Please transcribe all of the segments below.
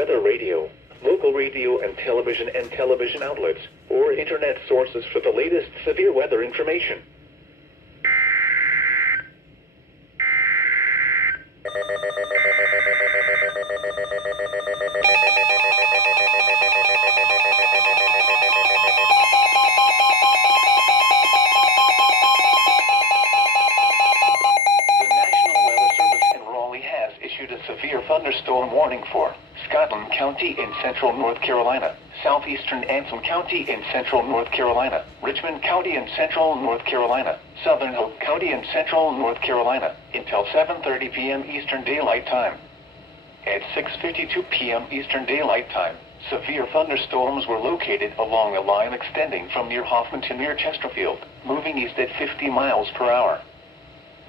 weather radio, local radio and television outlets, or internet sources for the latest severe weather information. Issued a severe thunderstorm warning for Scotland County in central North Carolina, southeastern Anson County in central North Carolina, Richmond County in central North Carolina, Southern Hope County in central North Carolina, until 7:30 p.m. Eastern Daylight Time. At 6:52 p.m. Eastern Daylight Time, severe thunderstorms were located along a line extending from near Hoffman to near Chesterfield, moving east at 50 miles per hour.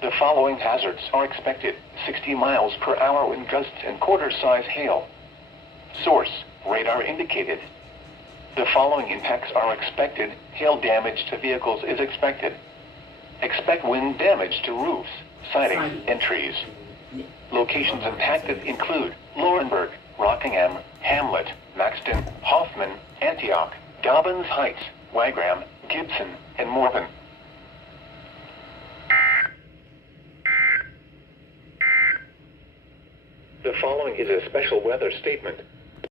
The following hazards are expected: 60 miles per hour wind gusts and quarter-size hail. Source: radar indicated. The following impacts are expected: hail damage to vehicles is expected. Expect wind damage to roofs, siding, and trees. Locations impacted include Laurinburg, Rockingham, Hamlet, Maxton, Hoffman, Antioch, Dobbins Heights, Wagram, Gibson, and Morven. The following is a special weather statement.